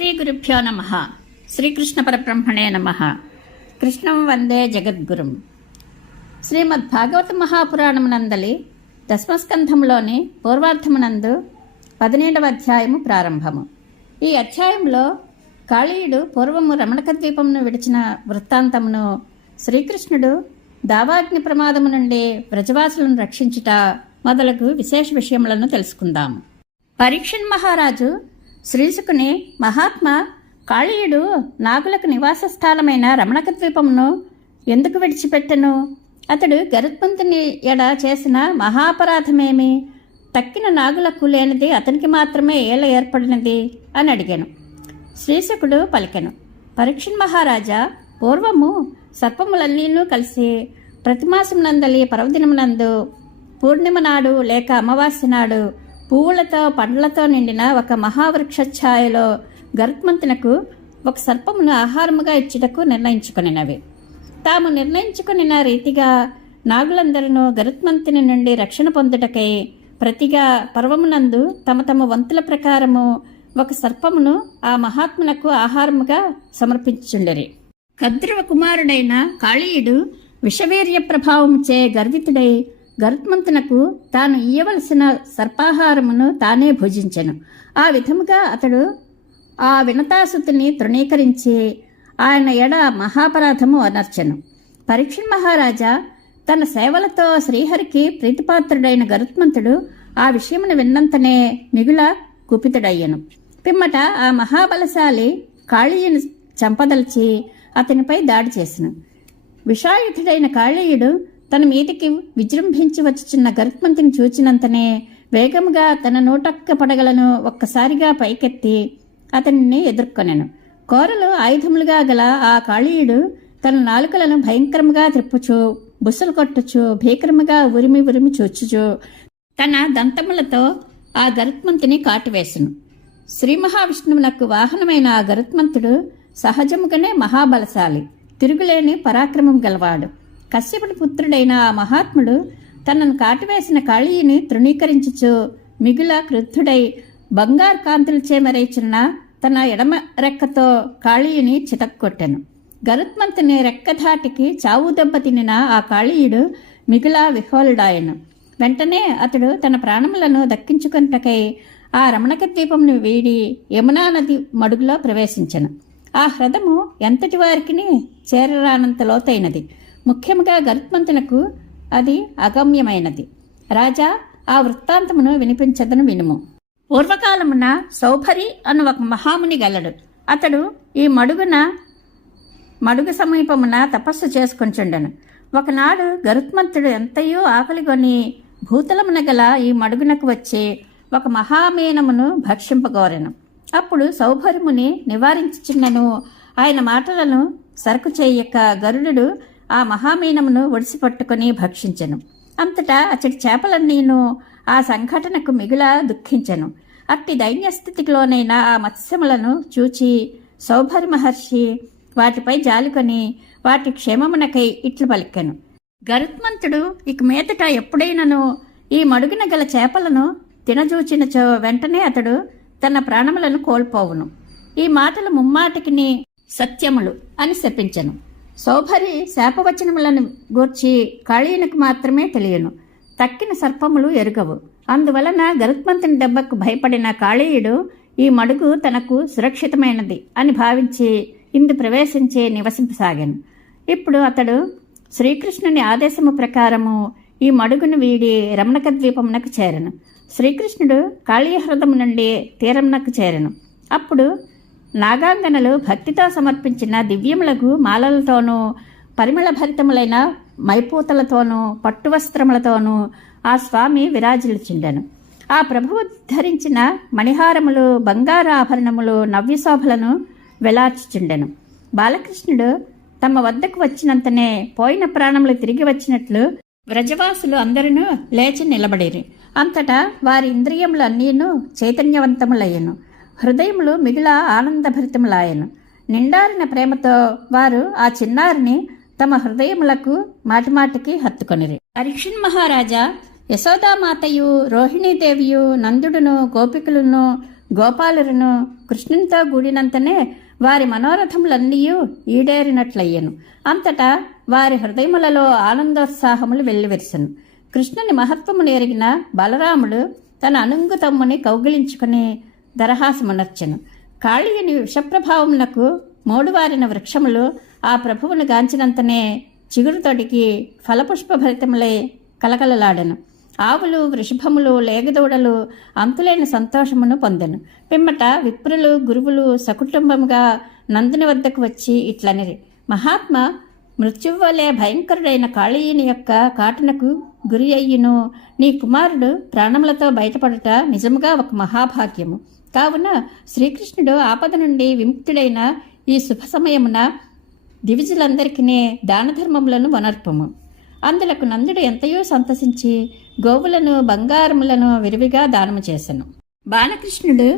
శ్రీ గురుభ్యో నమ. శ్రీకృష్ణ పరబ్రహ్మణే నమ. కృష్ణం వందే జగద్గురుం. శ్రీమద్ భాగవత మహాపురాణం నందలి దశమస్కంధంలోని పూర్వార్థమునందు పదిహేడవ అధ్యాయము ప్రారంభము. ఈ అధ్యాయంలో కాళీయుడు పూర్వము రమణక ద్వీపమును విడిచిన వృత్తాంతమును శ్రీకృష్ణుడు దావాగ్ని ప్రమాదము నుండి వ్రజవాసులను రక్షించుట మొదలగు విశేష విషయములను తెలుసుకుందాము. పరీక్షన్ మహారాజు శ్రీసుకుని మహాత్మా కాళీయుడు నాగులకు నివాస స్థానమైన రమణక ద్వీపమును ఎందుకు విడిచిపెట్టెను? అతడు గరుత్మంతుని ఎడ చేసిన మహాపరాధమేమి? తక్కిన నాగులకు లేనిది అతనికి మాత్రమే ఏల ఏర్పడినది అని అడిగాను. శ్రీశకుడు పలికెను. పరీక్షణ్ మహారాజా పూర్వము సర్పములన్నీనూ కలిసి ప్రతిమాసం నందలి పర్వదినమునందు పూర్ణిమ నాడు లేక అమావాస్య నాడు పువ్వులతో పండ్లతో నిండిన ఒక మహావృక్ష ఛాయలో గరుత్మంతునకు ఒక సర్పమును ఆహారముగా ఇచ్చుటకు నిర్ణయించుకునినవి. తాము నిర్ణయించుకునిన రీతిగా నాగులందరూ గరుత్మంతుని నుండి రక్షణ పొందుటకై ప్రతిగా పర్వమునందు తమ తమ వంతుల ప్రకారము ఒక సర్పమును ఆ మహాత్మునకు ఆహారముగా సమర్పించుండరి కద్రువ కుమారుడైన కాళీయుడు విషవీర్య ప్రభావముచే గర్వితుడై గరుత్మంతునకు తాను ఇయ్యవలసిన సర్పాహారమును తానే భుజించెను. ఆ విధముగా అతడు ఆ వినతాసుతిని తృణీకరించి ఆయన ఎడ మహాపరాధము అనర్చెను. పరీక్ష మహారాజా తన సేవలతో శ్రీహరికి ప్రీతిపాత్రుడైన గరుత్మంతుడు ఆ విషయమును విన్నంతనే మిగుల కుపితుడయ్యను. పిమ్మట ఆ మహాబలశాలి కాళీయుని చంపదలిచి అతనిపై దాడి చేసిన. విషాయుధుడైన కాళీయుడు తన మీదికి విజృంభించి వచ్చిన గరుత్మంతుని చూచినంతనే వేగముగా తన నోటక్క పడగలను ఒక్కసారిగా పైకెత్తి అతనిని ఎదుర్కొనెను. కోరలు ఆయుధములుగా గల ఆ కాళీయుడు తన నాలుకలను భయంకరముగా త్రిప్పుచు బుసలు కొట్టుచు భీకరముగా ఉరిమి ఉరిమి చూచుచు తన దంతములతో ఆ గరుత్మంతుని కాటివేసును. శ్రీ మహావిష్ణువులకు వాహనమైన ఆ గరుత్మంతుడు సహజముగానే మహాబలశాలి. తిరుగులేని పరాక్రమం గలవాడు. కశ్యపుడి పుత్రుడైన ఆ మహాత్ముడు తనను కాటివేసిన కాళీని తృణీకరించుచు మిగుల క్రుద్ధుడై బంగారు కాంతులచే మరైచున్న తన ఎడమ రెక్కతో కాళీయుని చితక్కొట్టెను. గరుత్మంతుని రెక్కధాటికి చావు దెబ్బ తినిన ఆ కాళీయుడు మిగుల విహోలుడాయను వెంటనే అతడు తన ప్రాణములను దక్కించుకున్నటకై ఆ రమణక ద్వీపంను వీడి యమునా నది మడుగులో ప్రవేశించను. ఆ హ్రదము ఎంతటి వారికి చేరరానంత లోతైనది? ముఖ్యంగా గరుత్మంతునకు అది అగమ్యమైనది. రాజా ఆ వృత్తాంతమును వినిపించదను వినుము. పూర్వకాలమున సౌభరి అను ఒక మహాముని గలడు. అతడు ఈ మడుగున మడుగు సమీపమున తపస్సు చేసుకొంచుండెను. ఒకనాడు గరుత్మంతుడు ఎంతయో ఆకలిగొని భూతలమున గల ఈ మడుగునకు వచ్చి ఒక మహామీనమును భక్షింపగోరెను. అప్పుడు సౌభరిముని నివారించుచున్నను ఆయన మాటలను సరుకు చేయక గరుడు ఆ మహామీనమును ఒడిసి పట్టుకుని భక్షించెను. అంతటా అతడి చేపలన్నీను ఆ సంఘటనకు మిగుల దుఃఖించెను. అట్టి దైన్యస్థితిలోనైనా ఆ మత్స్యములను చూచి సౌభరి మహర్షి వాటిపై జాలుకొని వాటి క్షేమమునకై ఇట్లు పలికెను. గరుత్మంతుడు ఇక మీదట ఎప్పుడైనను ఈ మడుగున గల చేపలను తినజూచినచో వెంటనే అతడు తన ప్రాణములను కోల్పోవును. ఈ మాటలు ముమ్మాటికిని సత్యములు అని శపించను. సౌభరి శాపవచనములను గూర్చి కాళీయునికి మాత్రమే తెలియను. తక్కిన సర్పములు ఎరుగవు. అందువలన గరుత్మంతుని దెబ్బకు భయపడిన కాళీయుడు ఈ మడుగు తనకు సురక్షితమైనది అని భావించి ఇందు ప్రవేశించి నివసింపసాగాను. ఇప్పుడు అతడు శ్రీకృష్ణుని ఆదేశము ప్రకారము ఈ మడుగును వీడి రమణక ద్వీపమునకు చేరను. శ్రీకృష్ణుడు కాళీహృదము నుండి తీరమునకు చేరను. అప్పుడు నాగాంగనలు భక్తితో సమర్పించిన దివ్యములకు మాలలతోనూ పరిమళ భరితములైన మైపూతలతోనూ పట్టువస్త్రములతోనూ ఆ స్వామి విరాజిల్చుండెను ఆ ప్రభువు ధరించిన మణిహారములు బంగారు ఆభరణములు నవ్యశోభలను వెలార్చుచుండెను. బాలకృష్ణుడు తమ వద్దకు వచ్చినంతనే పోయిన ప్రాణములు తిరిగి వచ్చినట్లు వ్రజవాసులు అందరూ లేచి నిలబడిరి. అంతటా వారి ఇంద్రియములన్నీను చైతన్యవంతములయ్యను. హృదయములు మిగిల ఆనందభరితములాయను. నిండారిన ప్రేమతో వారు ఆ చిన్నారిని తమ హృదయములకు మాటిమాటికి హత్తుకొనిరి. అరిక్షన్ మహారాజా యశోదామాతయు రోహిణీదేవియు నందుడును గోపికులను గోపాలులను కృష్ణునితో కూడినంతనే వారి మనోరథములన్నీ ఈడేరినట్లయ్యను. అంతటా వారి హృదయములలో ఆనందోత్సాహములు వెల్లివిరిసెను. కృష్ణుని మహత్వమును ఎరిగిన బలరాముడు తన అనుంగు తమ్ముని కౌగిలించుకుని దరహాసమునర్చెను. కాళీయుని విషప్రభావమునకు మోడువారిన వృక్షములు ఆ ప్రభువును గాంచినంతనే చిగురుతొడికి ఫలపుష్పభరితములై కలకలలాడెను. ఆవులు వృషభములు లేగదూడలు అంతులేని సంతోషమును పొందెను. పిమ్మట విప్రులు గురువులు సకుటుంబముగా నందుని వద్దకు వచ్చి ఇట్లనిరి. మహాత్మ మృత్యువలే భయంకరుడైన కాళీయుని యొక్క కాటునకు గురి అయ్యును. నీ కుమారుడు ప్రాణములతో బయటపడుట నిజముగా ఒక మహాభాగ్యము. కావున శ్రీకృష్ణుడు ఆపద నుండి విముక్తుడైన ఈ శుభ సమయమున దివిజులందరికీ దానధర్మములను వనర్పము. అందులకు నందుడు ఎంతయో సంతసించి గోవులను బంగారములను విరివిగా దానము చేసెను. బాలకృష్ణుడు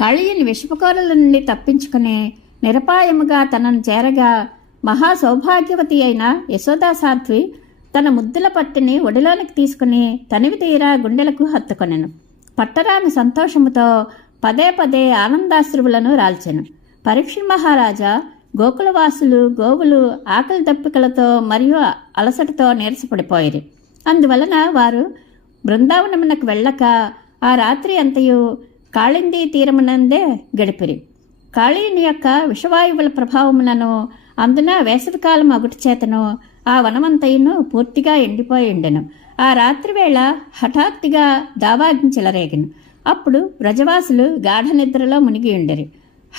కాళీయుని విషపకోరల నుండి తప్పించుకుని నిరపాయముగా తనను చేరగా మహా సౌభాగ్యవతి అయిన యశోదాసాధ్వి తన ముద్దుల పట్టిని ఒడిలోనికి తీసుకుని తనివి తీరా గుండెలకు హత్తుకొనెను. పట్టరాని సంతోషముతో పదే పదే ఆనందాశ్రువులను రాల్చెను. పరీక్ష మహారాజా గోకులవాసులు గోవులు ఆకలి దప్పికలతో మరియు అలసటతో నీరసపడిపోయారు. అందువలన వారు బృందావనమునకు వెళ్ళక ఆ రాత్రి అంతయు కాళిందీ తీరమునందే గడిపిరి. కాళీయుని యొక్క విషవాయువుల ప్రభావమునను అందున వేసవికాలం అగుటి చేతను ఆ వనమంతయును పూర్తిగా ఎండిపోయి ఉండెను. ఆ రాత్రి వేళ హఠాత్తుగా దావాగ్ని చెలరేగిను. అప్పుడు ప్రజవాసులు గాఢ నిద్రలో మునిగి ఉండెరి.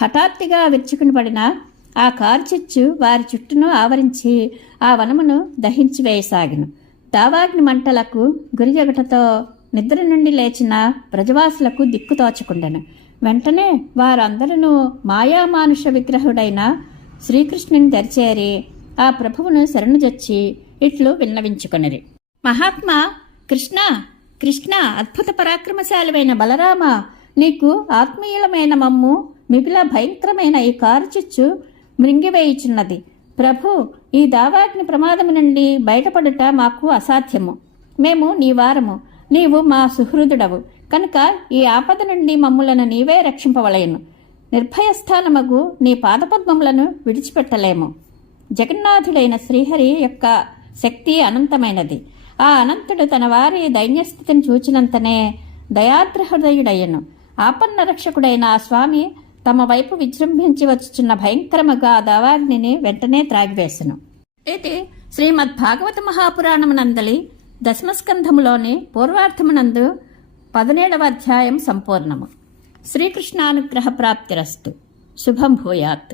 హఠాత్తుగా విరుచుకుని పడిన ఆ కార్చిచ్చు వారి చుట్టూను ఆవరించి ఆ వనమును దహించి వేయసాగిను. దావాగ్ని మంటలకు గురిజగటతో నిద్ర నుండి లేచిన ప్రజవాసులకు దిక్కు తోచకుండెను. వెంటనే వారందరూ మాయామానుష విగ్రహుడైన శ్రీకృష్ణుని దరిచేరి ఆ ప్రభువును శరణుజొచ్చి ఇట్లు విన్నవించుకొనిరి. మహాత్మా కృష్ణ కృష్ణ అద్భుత పరాక్రమశాలివైన బలరామ నీకు ఆత్మీయులమైన మమ్ము మిగిల భయంకరమైన ఈ కారుచిచ్చు మృంగివేయుచున్నది. ప్రభు ఈ దావాగ్ని ప్రమాదము నుండి బయటపడుట మాకు అసాధ్యము. మేము నీ వారము నీవు మా సుహృదుడవు. కనుక ఈ ఆపద నుండి మమ్ములను నీవే రక్షింపవలయను నిర్భయస్థానమగు నీ పాదపద్మములను విడిచిపెట్టలేము. జగన్నాథుడైన శ్రీహరి యొక్క శక్తి అనంతమైనది. ఆ అనంతుడు తన వారి దైన్యస్థితిని చూచినంతనే దయాద్రహృదయుడయ్యను ఆపన్న రక్షకుడైన ఆ స్వామి తమ వైపు విజృంభించి వచ్చుచున్న భయంకరముగా ఆ దవాగ్నిని వెంటనే త్రాగివేశను ఇది శ్రీమద్ భాగవత మహాపురాణమునందలి దశమస్కంధములోని పూర్వార్థమునందు పదిహేడవ అధ్యాయం సంపూర్ణము. శ్రీకృష్ణానుగ్రహ ప్రాప్తిరస్తు శుభం భూయాత్.